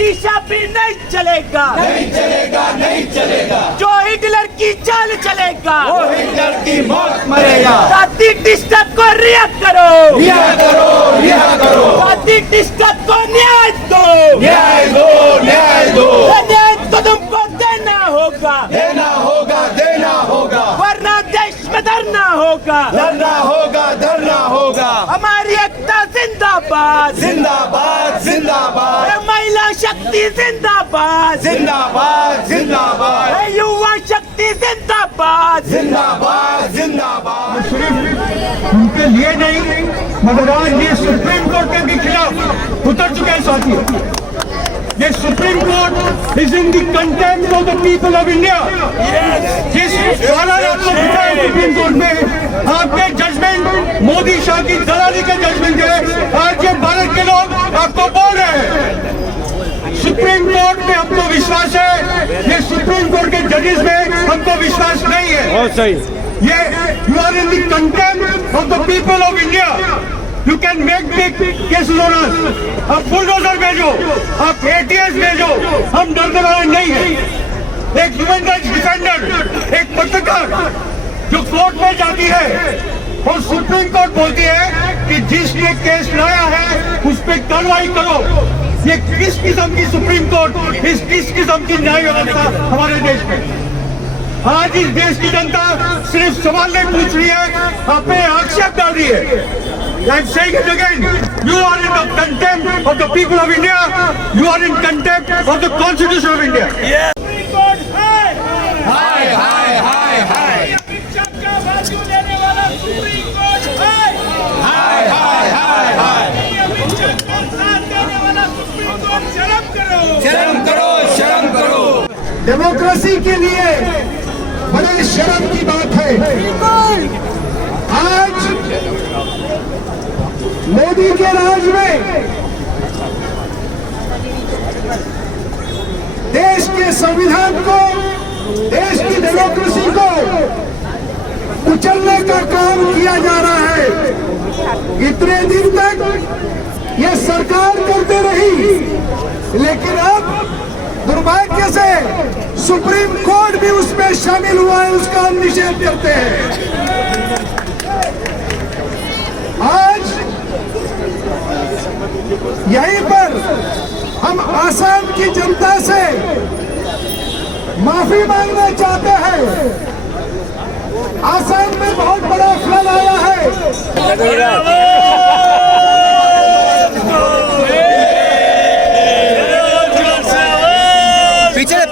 मोदी शाही नहीं चलेगा, नहीं चलेगा, नहीं चलेगा। जो हिटलर की चाल चलेगा वो हिटलर की मौत मरेगा। जाति डिस्टर्ब को रिहा करो, रिहा करो, रिहा करो। जाति डिस्टर्ब को न्याय दो, न्याय दो, न्याय दो। न्याय तो तुमको देना होगा, देना होगा, देना होगा। वरना देश में धरना होगा, धरना होगा, धरना होगा। हमारी एकता जिंदाबाद, जिंदाबाद, जिंदाबाद, महिला शक्ति जिंदाबाद, जिंदाबाद, जिंदाबाद, युवा शक्ति जिंदाबाद, जिंदाबाद, जिंदाबाद। सिर्फ उनके लिए नहीं मगर आज ये सुप्रीम कोर्ट के भी खिलाफ उतर चुके हैं साथियों। ये supreme court is in the contempt of the people of India. जिस द्वारा आपको बिठाया सुप्रीम कोर्ट में, आपके जजमेंट मोदी शाह की दलाली के जजमेंट है। आज ये भारत के लोग आपको बोल रहे हैं सुप्रीम कोर्ट में हमको विश्वास है, ये सुप्रीम कोर्ट के जजेस में हमको विश्वास नहीं है। बहुत सही। ये you are in the contempt of the people of India. You can make big cases on us. आप बुलडोजर भेजो, आप एटीएस भेजो, हम डरने वाले नहीं हैं। एक ह्यूमन राइट्स डिफेंडर, एक पत्रकार जो कोर्ट में जाती है और सुप्रीम कोर्ट बोलती है कि जिसने केस लाया है उस पर कार्रवाई करो। ये किस किस्म की सुप्रीम कोर्ट, इस किस किस्म की न्याय व्यवस्था हमारे देश में। आज इस देश की जनता सिर्फ सवाल नहीं पूछ रही है, आप पे आक्षेप डाल रही है। I'm saying it again. You are in the contempt of the people of India. You are in contempt of the Constitution of India. Supreme court है, हाय, हाय, हाय, हाय, शिक्षा का बाजू लेने वाला सुप्रीम कोर्ट है, हाय, हाय, हाय, हाय। शिक्षा को साथ देने वाला सुप्रीम कोर्ट शर्म करो, शर्म करो, शर्म करो। डेमोक्रेसी के लिए बड़े शर्म की बात है। आज मोदी के राज में देश के संविधान को, देश की डेमोक्रेसी को कुचलने का काम किया जा रहा है। इतने दिन तक ये सरकार करते रही, लेकिन अब दुर्भाग्य से सुप्रीम कोर्ट भी उसमें शामिल हुआ है, उसका हम निषेध करते हैं। आज यहीं पर हम आसाम की जनता से माफी मांगना चाहते हैं। आसाम में बहुत बड़ा फ्लड आया है।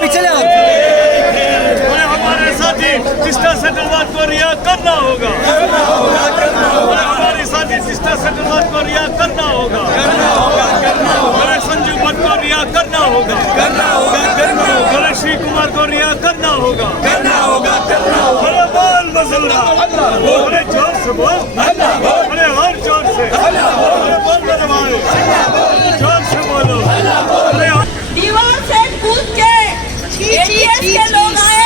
पीछे हमारे साथी सिस्टर सेटलमेंट को रिहा करना होगा, हमारे साथी सिस्टर सेटलमेंट को रिहा करना होगा, हमारे संजीव भट्ट को रिहा करना होगा, हमारे श्री कुमार को रिहा करना होगा, अरे बोल मसल्ला, अरे जोर से बोल, अरे हर जोर से, अरे बोल मेरे भाई, जोर से बोलो। अरे दीवार से कूद के एटीएस के लोग आए,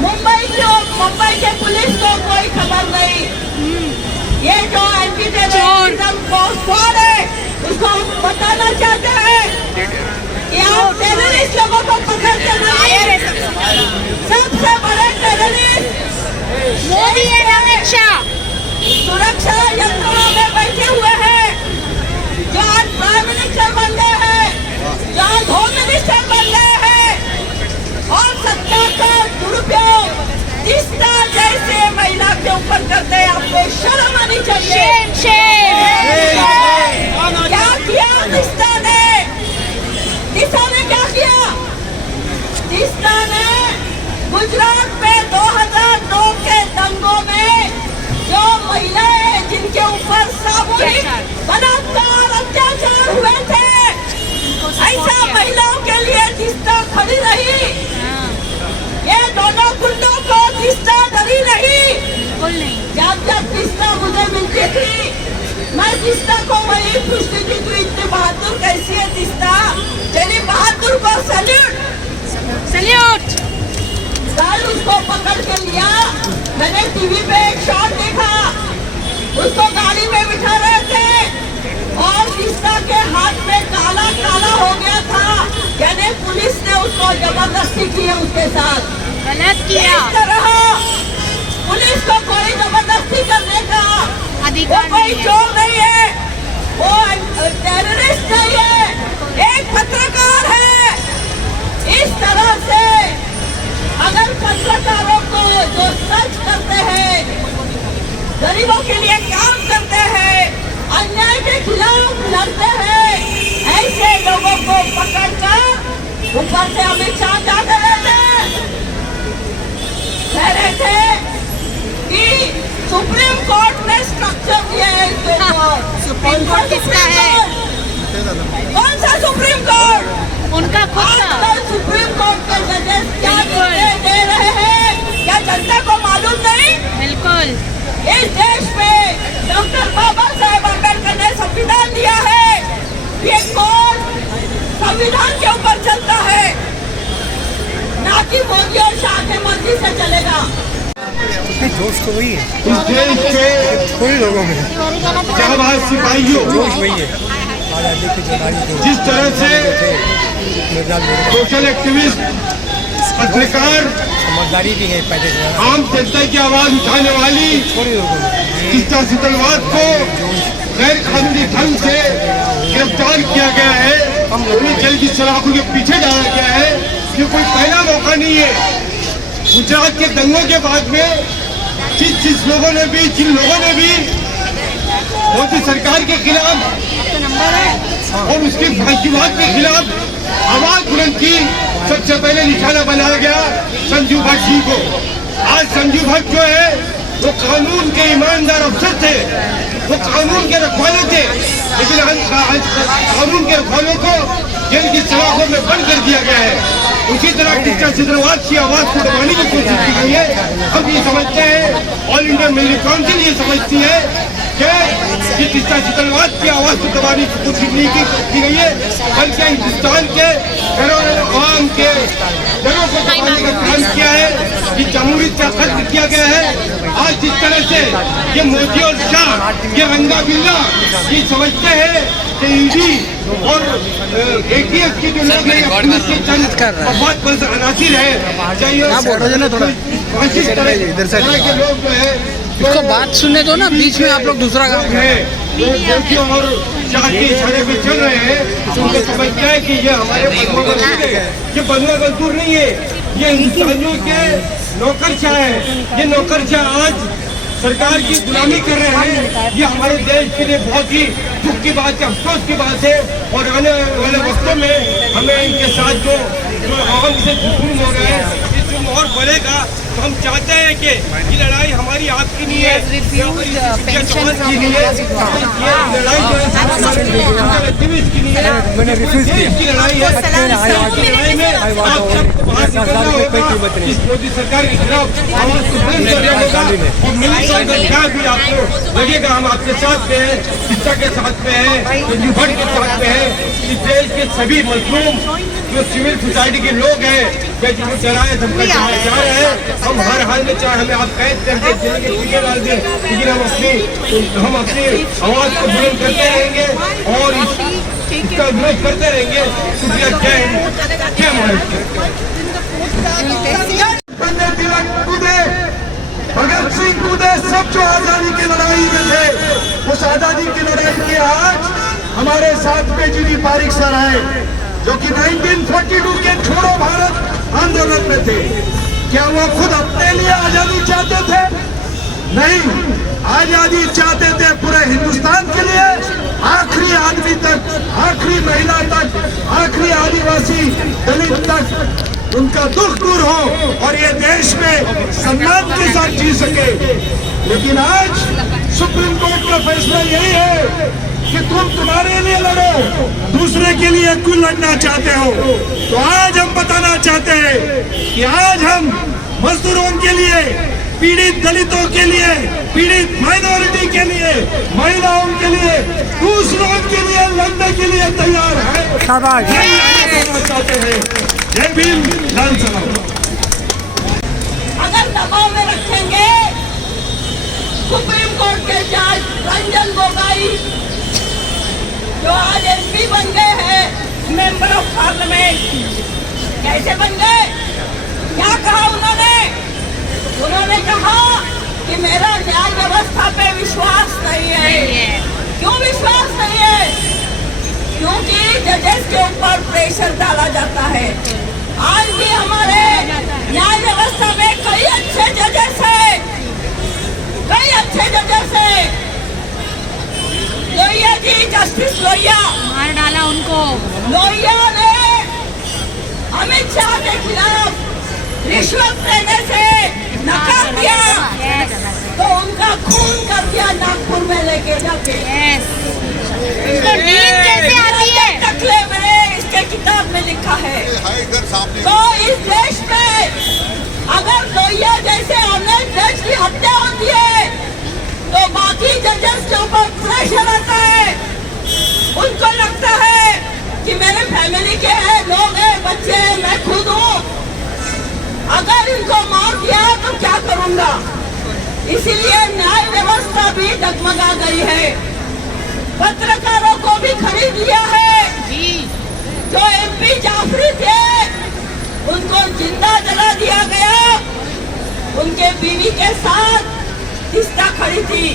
मुंबई के पुलिस को कोई खबर नहीं। ये जो एंटी टेररिज्म स्क्वाड है, उसको हम बताना चाहते हैं कि आप टेररिस्ट लोगों को पकड़ते नहीं। सबसे बड़े टेररिस्ट मोदी है, अमित शाह सुरक्षा यंत्रणा में बैठे हुए हैं, जो आज प्राइम मिनिस्टर बन गए हैं, जो आज होम मिनिस्टर बन गए हैं, और सत्ता का दुरुपयोग तीस्ता जैसे महिला के ऊपर करते हैं। आपको शर्म आनी चाहिए। क्या किया तीस्ता ने? तीस्ता ने क्या किया? तीस्ता ने गुजरात में 2002 के दंगों में जो महिलाएं जिनके ऊपर सामूहिक बलात्कार अत्याचार हुए थे, ऐसा महिलाओं के लिए तीस्ता खड़ी रही। ये दोनों गुंडों को तीस्ता डरी नहीं। जब जब तीस्ता मुझे मिलती थी, मैं तीस्ता को वही पूछती थी, तू इतनी बहादुर कैसी है तीस्ता? तेरी बहादुर को सैल्यूट। कल उसको पकड़ के लिया, मैंने टीवी पे एक शॉट देखा, उसको गाड़ी में बिठा यानी पुलिस ने उसको जबरदस्ती की है उसके साथ। गलत किया। इस तरह पुलिस को कोई जबरदस्ती करने का अधिकार वो कोई नहीं है। चोर नहीं है, वो टेररिस्ट नहीं है, एक पत्रकार है। इस तरह से अगर पत्रकारों को जो सच करते हैं, गरीबों के लिए काम करते हैं, अन्याय के खिलाफ लड़ते हैं, ऐसे लोगों को पकड़कर ऊपर से अमित शाह जाते रहते कह रहे थे कि सुप्रीम कोर्ट ने स्ट्रक्चर दिया है इसके ऊपर। सुप्रीम कोर्ट किसका है? कौन सा सुप्रीम कोर्ट? उनका खुद का। आजकल सुप्रीम कोर्ट के जजेस क्या निर्णय दे रहे हैं, क्या जनता को मालूम नहीं? बिल्कुल। इस देश में डॉक्टर बाबा साहेब अम्बेडकर ने संविधान दिया है। ये कोर्ट संविधान के ऊपर चलता है, ना कि मोदी और शाह के मर्जी से चलेगा। इस देश के थोड़े लोगों में जाबाज सिपाहियों जिस तरह से सोशल एक्टिविस्ट, पत्रकार, आम जनता की आवाज उठाने वाली शीतलवाद को गैर कानूनी ढंग से गिरफ्तार किया गया है, उन्हें जेल की सलाखों के पीछे डाला गया है। ये कोई पहला मौका नहीं है। गुजरात के दंगों के बाद में जिन लोगों ने भी मोदी सरकार के खिलाफ और उसके फांसीवाद के खिलाफ आवाज बुलंद की, सबसे पहले निशाना बनाया गया संजू भट्ट जी को। आज संजू भट्ट जो है वो कानून के ईमानदार अफसर थे, वो कानून के रखवाले थे, लेकिन आज कानून के रखवालों को जेल की सलाखों में बंद कर दिया गया है। उसी तरह शीतलवाद की आवाज को दबाने की कोशिश की गई है। हम ये समझते हैं, ऑल इंडिया मिलिट्री काउंसिल ये समझती है कि शीतलवाद की आवाज को दबाने की कोशिश नहीं की गई है, बल्कि हिंदुस्तान के करोड़ों आवाम के दलों को दबाने का काम किया है। ये जमहूरियत का खत्म किया गया है। आज जिस तरह से ये मोदी और शाह ये रंगा बिल्ला ये समझते हैं कि ईडी और एटीएस के जो लोग हैं पुलिस के चंद बहुत बड़े अनासिर है, चाहिए के लोग जो है इसको बात सुनने दो ना, बीच में आप लोग दूसरा काम है और शाह के इशारे पे चल रहे हैं। उनको समझता है कि ये हमारे बंधुआ मजदूर है, ये बंधुआ मजदूर नहीं है, ये हिंदुस्तानियों के नौकरशाह है। ये नौकरशाह आज सरकार की गुलामी कर रहे हैं। ये हमारे देश के लिए बहुत ही दुख की बात है, अफसोस की बात है। और आने वाले वक्तों में हमें इनके साथ जो आवाम से जुर्म हो रहा है, ये जुर्म और बढ़ेगा। तो हम चाहते हैं कि ये लड़ाई हमारी आपकी नहीं है, समाज की नहीं है, ये लड़ाई जो है हमारे एक्टिविस्ट की नहीं है, देश की लड़ाई है। इस लड़ाई में आप सबको बाहर निकलना होगा, इस मोदी सरकार के खिलाफ आवाज को बुलंद करना होगा और मिलकर क्या भी आपको लगेगा हम आपके साथ में हैं, शिक्षा के साथ में हैं, भट्ट के साथ में हैं। इस देश के सभी मजलूम जो सिविल सोसाइटी के लोग हैं, जो चलाए धमका जा रहे हैं, हम हर हाल में चाहे हमें आप कैद करके जेल के टीके डाल दें, लेकिन हम अपनी आवाज को बुलंद करते रहेंगे और इसका विरोध करते रहेंगे। शुक्रिया, जय हिंद, जय महाराष्ट्र। भगत सिंह कूदे, सब जो आजादी की लड़ाई में थे, उस आजादी की लड़ाई में आज हमारे साथ में जी पारिक सर आए, जो कि 1942 के छोड़ो भारत आंदोलन में थे। क्या वो खुद अपने लिए आजादी चाहते थे? नहीं, आजादी चाहते थे पूरे हिंदुस्तान के लिए, आखिरी आदमी तक, आखिरी महिला तक, आखिरी आदिवासी दलित तक उनका दुख दूर हो और ये देश में सम्मान के साथ जी सके। लेकिन आज सुप्रीम कोर्ट का फैसला यही है कि तुम तुम्हारे लिए लड़ो, दूसरे के लिए क्यों लड़ना चाहते हो। तो आज हम बताना चाहते हैं कि आज हम मजदूरों के लिए, पीड़ित दलितों के लिए, पीड़ित माइनॉरिटी के लिए, महिलाओं के लिए, दूसरों के लिए लड़ने के लिए तैयार है। चाहते हैं। जय भीम, लाल सलाम। अगर दबाव में रखेंगे सुप्रीम कोर्ट के जज रंजन गोगोई जो आज एमपी बन गए हैं, मेंबर ऑफ पार्लियामेंट कैसे बन गए? क्या कहा उन्होंने? उन्होंने कहा कि मेरा न्याय व्यवस्था पे विश्वास नहीं है। क्यों विश्वास नहीं है? क्योंकि जजेस के ऊपर प्रेशर डाला जाता है। आज भी हमारे न्याय व्यवस्था में कई अच्छे जजेस हैं, कई अच्छे जजेस हैं। लोहिया जी, जस्टिस लोहिया, मार डाला उनको। लोहिया ने अमित शाह के खिलाफ रिश्वत देने से नकार दिया, तो उनका खून कर दिया नागपुर में लेके जाके। इसको नींद कैसे आती है? टकले में इसके किताब में लिखा है। तो इस देश में अगर लोहिया जैसे ऑनेस्ट जज की हत्या होती है तो बाकी जजेस के ऊपर प्रेशर आता है। उनको लगता है कि मेरे फैमिली के हैं, लोग हैं, बच्चे हैं, मैं खुद हूँ, अगर इनको मार दिया तो क्या करूंगा? इसीलिए न्याय व्यवस्था भी डगमगा गई है। पत्रकारों को भी खरीद लिया है। जो एमपी जाफरी थे उनको जिंदा जला दिया गया। उनके बीवी के साथ रिश्ता खड़ी थी।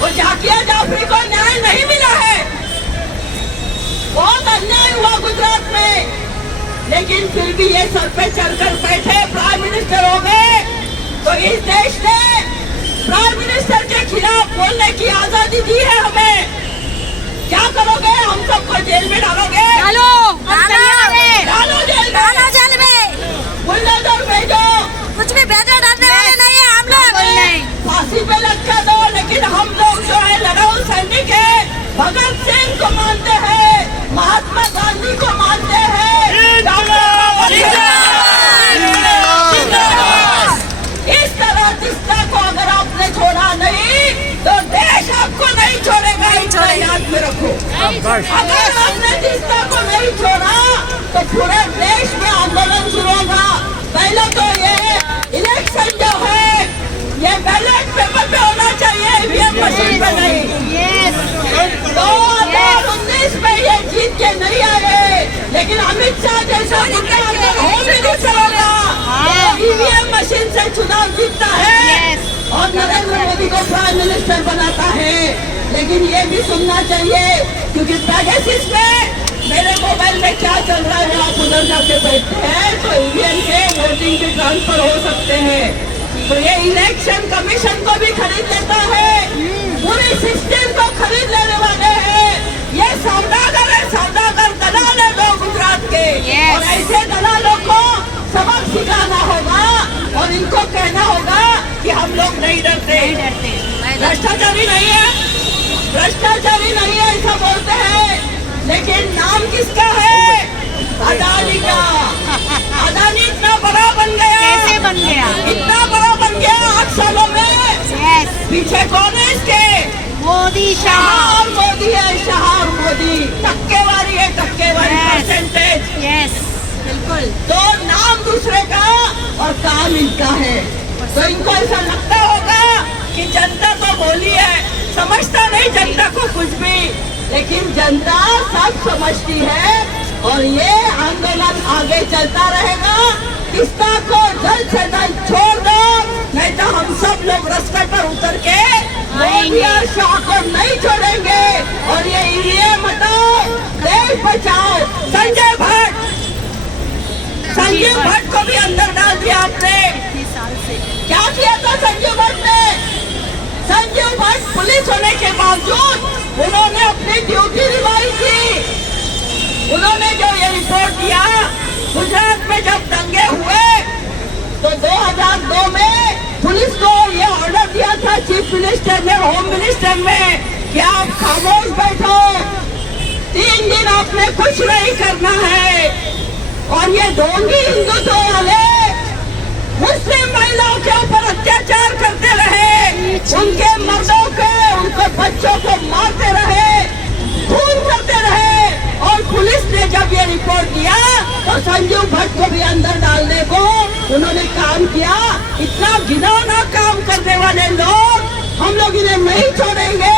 वो जाकिया जाफरी को न्याय नहीं मिला है। बहुत अन्याय हुआ गुजरात में, लेकिन फिर भी ये सर पे चढ़कर बैठे प्राइम मिनिस्टर हो गए। तो इस देश ने प्राइम मिनिस्टर के खिलाफ बोलने की आजादी दी है हमें। क्या करोगे? हम सबको जेल में डालोगे? डालो, डालो जेल में, बुलडोजर भेजो, कुछ भी भेजो, डरने वाले नहीं है हम लोग। फांसी पे लटका दो, लेकिन हम लोग जो है लड़ाऊ सैनिक है, भगत सिंह को मानते हैं, महात्मा गांधी को मानते हैं। इस तरह रिश्ता को अगर आपने छोड़ा नहीं तो देश आपको नहीं छोड़ेगा। इतना याद में रखो। अगर आपने रिश्ता को नहीं छोड़ा तो पूरे देश में आंदोलन शुरू होगा। पहले तो ये इलेक्शन जो है ये बैलेट पेपर पे होना चाहिए, ईवीएम मशीन पे नहीं। 2019 में ये जीत के नहीं आए, लेकिन अमित शाह जैसा होम मिनिस्टर होगा ईवीएम मशीन से चुनाव जीतता है और नरेंद्र मोदी को प्राइम मिनिस्टर बनाता है। लेकिन ये भी सुनना चाहिए, क्योंकि पेगासस में मेरे मोबाइल में क्या चल रहा है आप उधर जाके बैठते हैं तो ईवीएम के वोटिंग के ट्रांसफर हो सकते हैं। तो ये इलेक्शन कमीशन को भी खरीद लेता है, पूरे सिस्टम को खरीद लेने वाले हैं। ये सौदागर है, सौदागर दलाल है लोग गुजरात के। और ऐसे दलालों को सबक सिखाना होगा और इनको कहना होगा कि हम लोग नहीं डरते। भ्रष्टाचारी नहीं है, भ्रष्टाचारी नहीं है ऐसा बोलते हैं, लेकिन नाम किसका है? अदानी का। अदानी इतना बड़ा बन गया। कैसे बन गया? इतना बड़ा बन गया 8 सालों में। पीछे कौन है इसके? मोदी, शाह और मोदी है, शाह और मोदी। टक्केवारी है, टक्केवारी परसेंटेज। बिल्कुल। तो नाम दूसरे का और काम इनका है। तो इनको ऐसा लगता होगा कि जनता तो बोली है, समझता नहीं जनता को कुछ भी, लेकिन जनता सब समझती है। और ये आंदोलन आगे चलता रहेगा। किस्ता को जल्द से जल्द छोड़ दो, नहीं तो हम सब लोग रास्ते पर उतर के मोदी और शाह को नहीं छोड़ेंगे। और ये ईवीएम हटाओ, देश बचाओ। संजय भट्ट, संजीव भट्ट को भी अंदर डाल दिया आपने। क्या किया था संजीव भट्ट ने? संजीव भट्ट पुलिस होने के बावजूद उन्होंने अपनी ड्यूटी निभाई थी। उन्होंने जो ये रिपोर्ट दिया, गुजरात में जब दंगे हुए तो 2002 में पुलिस को ये ऑर्डर दिया था चीफ मिनिस्टर ने, होम मिनिस्टर में, कि आप खामोश बैठो, 3 दिन आपने कुछ नहीं करना है। और ये ढोंगी हिंदुत्व वाले मुस्लिम महिलाओं के ऊपर अत्याचार करते रहे, उनके मर्दों के, उनके बच्चों को मारते रहे, खून करते रहे। और पुलिस ने जब ये रिपोर्ट दिया तो संजीव भट्ट को भी अंदर डालने को उन्होंने काम किया। इतना घिनौना काम करने वाले लोग, हम लोग इन्हें नहीं छोड़ेंगे।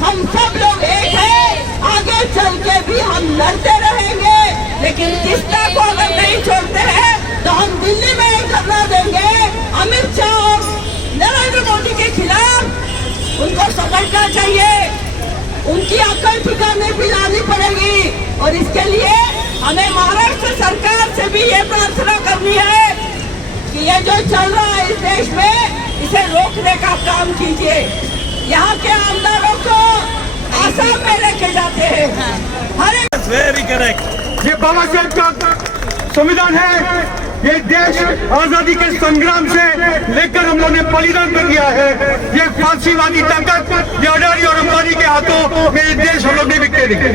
हम सब लोग एक हैं, आगे चल के भी हम लड़ते रहेंगे, लेकिन तीस्ता को अगर नहीं छोड़ते हैं तो हम दिल्ली में एक धरना देंगे अमित शाह और नरेंद्र मोदी के खिलाफ। उनको समझना चाहिए, उनकी अकल ठिकाने भी लानी पड़ेगी और इसके लिए हमें महाराष्ट्र सरकार से भी ये प्रार्थना करनी है कि ये जो चल रहा है इस देश में, इसे रोकने का काम कीजिए। यहाँ के आमदारों को आसाम में लेके जाते हैं। हर एक वेरी करेक्ट। ये बाबा साहब का संविधान है, ये देश आजादी के संग्राम से लेकर हम लोग ने बलिदान कर दिया है। ये फांसीवादी ताकत, ये अडानी और अंबानी के हाथों में ये देश हम लोग ने बिकते दिखे।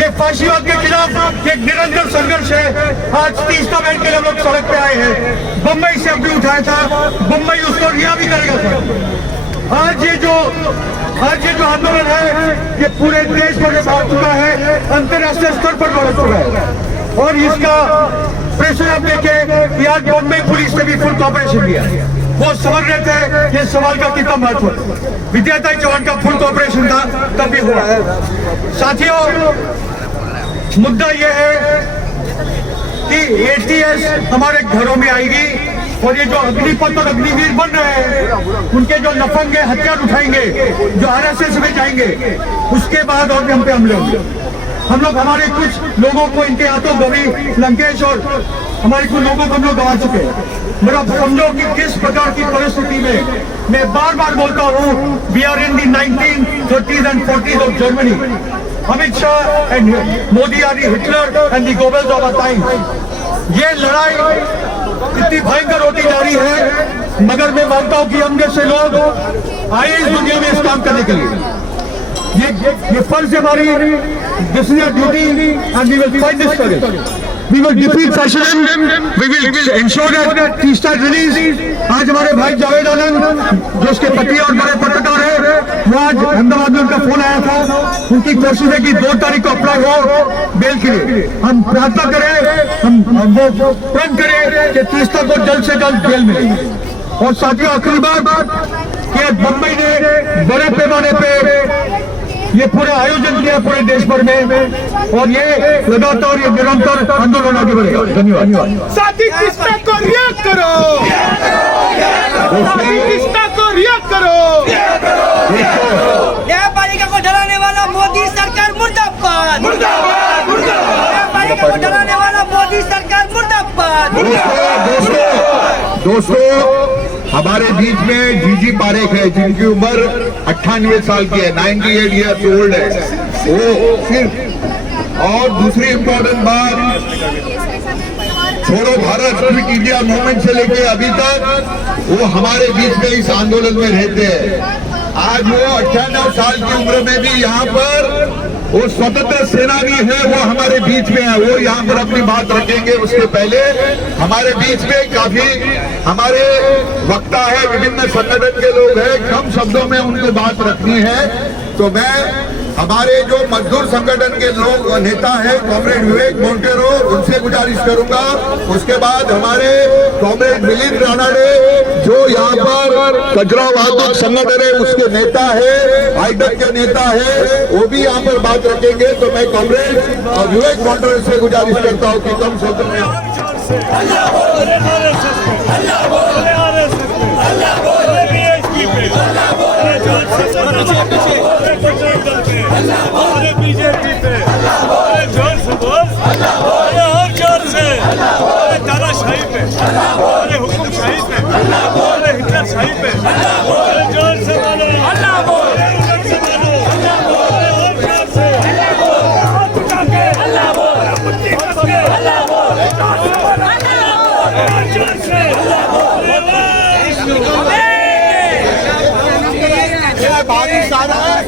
ये फांसीवाद के खिलाफ एक निरंतर संघर्ष है। आज 30 नवंबर के लिए हम लोग सड़क पे आए हैं। बम्बई से अभी उठाया था, बम्बई उसको रिहा भी करेगा सर। आज ये जो आंदोलन है ये पूरे देश भर में बढ़ चुका है, अंतर्राष्ट्रीय स्तर पर बढ़ चुका है और इसका प्रेशर आप देखें कि आज बम्बई पुलिस ने भी फुल कॉपरेशन दिया। वो समझ रहे थे ये सवाल का कितना महत्व है। विद्यार्थी चौहान का फुल कॉपरेशन था तब भी हुआ है। साथियों, मुद्दा ये है कि एटीएस हमारे घरों में आएगी और ये जो अग्निपथ और अग्निवीर बन रहे हैं उनके जो लफंगे हथियार उठाएंगे, जो आरएसएस में जाएंगे, उसके बाद और भी हम पे हमले होंगे। हम लोग हमारे कुछ लोगों को इनके हाथों गवी लंकेश और हमारे कुछ लोगों को हम लोग गंवा चुके हैं। मेरा समझो कि किस प्रकार की परिस्थिति में मैं बार बार बोलता हूँ, we are in the 1930s and 40s of Germany. Amit Shah and Modi are the Hitler and the Goebbels of our time. ये लड़ाई इतनी भयंकर होती जा रही है, मगर मैं मानता हूँ कि हम जैसे लोग आए इस दुनिया में इस काम करने के लिए। ये फर्ज हमारी, this is our duty and we will fight this for it. We will defeat fascism. We will ensure that Teesta release. आज हमारे भाई जावेद आनंद जो उसके पति और बड़े पत्रकार हैं, वो आज अहमदाबाद में उनका फोन आया था। उनकी कोशिश है कि 2 तारीख को अप्लाई हो बेल के लिए। हम प्रार्थना करें, हम वो प्रण करें कि तीस्ता को जल्द से जल्द बेल मिले। और साथियों, आखिरी बात कि बम्बई ने बड़े पैमाने पे ये पूरा आयोजन किया पूरे देश भर में और ये लगातार ये निरंतर आंदोलन आगे बढ़ेगा। धन्यवाद। साथी तीस्ता को रियायत करो, साथी तीस्ता को रियायत करो। न्यायपालिका को डराने वाला मोदी सरकार मुर्दाबाद, मुर्दाबाद, मुर्दाबाद। न्यायपालिका को डराने वाला मोदी सरकार मुर्दाबाद। दोस्तों, हमारे बीच में जीजी पारेख है जिनकी उम्र 98 साल की है, 98 ईयर्स ओल्ड है वो सिर्फ। और दूसरी इम्पोर्टेंट बात, छोड़ो भारत क्विट इंडिया मूवमेंट से लेके अभी तक वो हमारे बीच में इस आंदोलन में रहते हैं। आज वो 98 साल की उम्र में भी यहाँ पर वो स्वतंत्र सेनानी है, वो हमारे बीच में है। वो यहाँ पर अपनी बात रखेंगे। उसके पहले हमारे बीच में काफी हमारे वक्ता है, विभिन्न संगठन के लोग हैं, कम शब्दों में उनको बात रखनी है। तो मैं हमारे जो मजदूर संगठन के लोग नेता हैं कॉमरेड विवेक मोंटेरो, उनसे गुजारिश करूंगा। उसके बाद हमारे कॉमरेड मिलिंद रानाडे जो यहाँ पर कचरा वाहतूक संगठन है उसके नेता है, आईडक के नेता है, वो भी यहाँ पर बात रखेंगे। तो मैं कॉमरेड विवेक मोंटेरो से गुजारिश करता हूँ कि कम शब्दों में अरे बीजेपी पे अरे जोर से बोल, अरे और जोर से, अरे तानाशाही पे, अरे हुकुमशाही पे, अरे हिटलरशाही पे, अरे जोर से बोलो, अल्लाह बोल, जोर से बोलो, अरे और जोर से, हाथ उठा के अल्लाह बोल, मुट्ठी कस के अल्लाह बोल, और जोर से बारिश आ रहा है।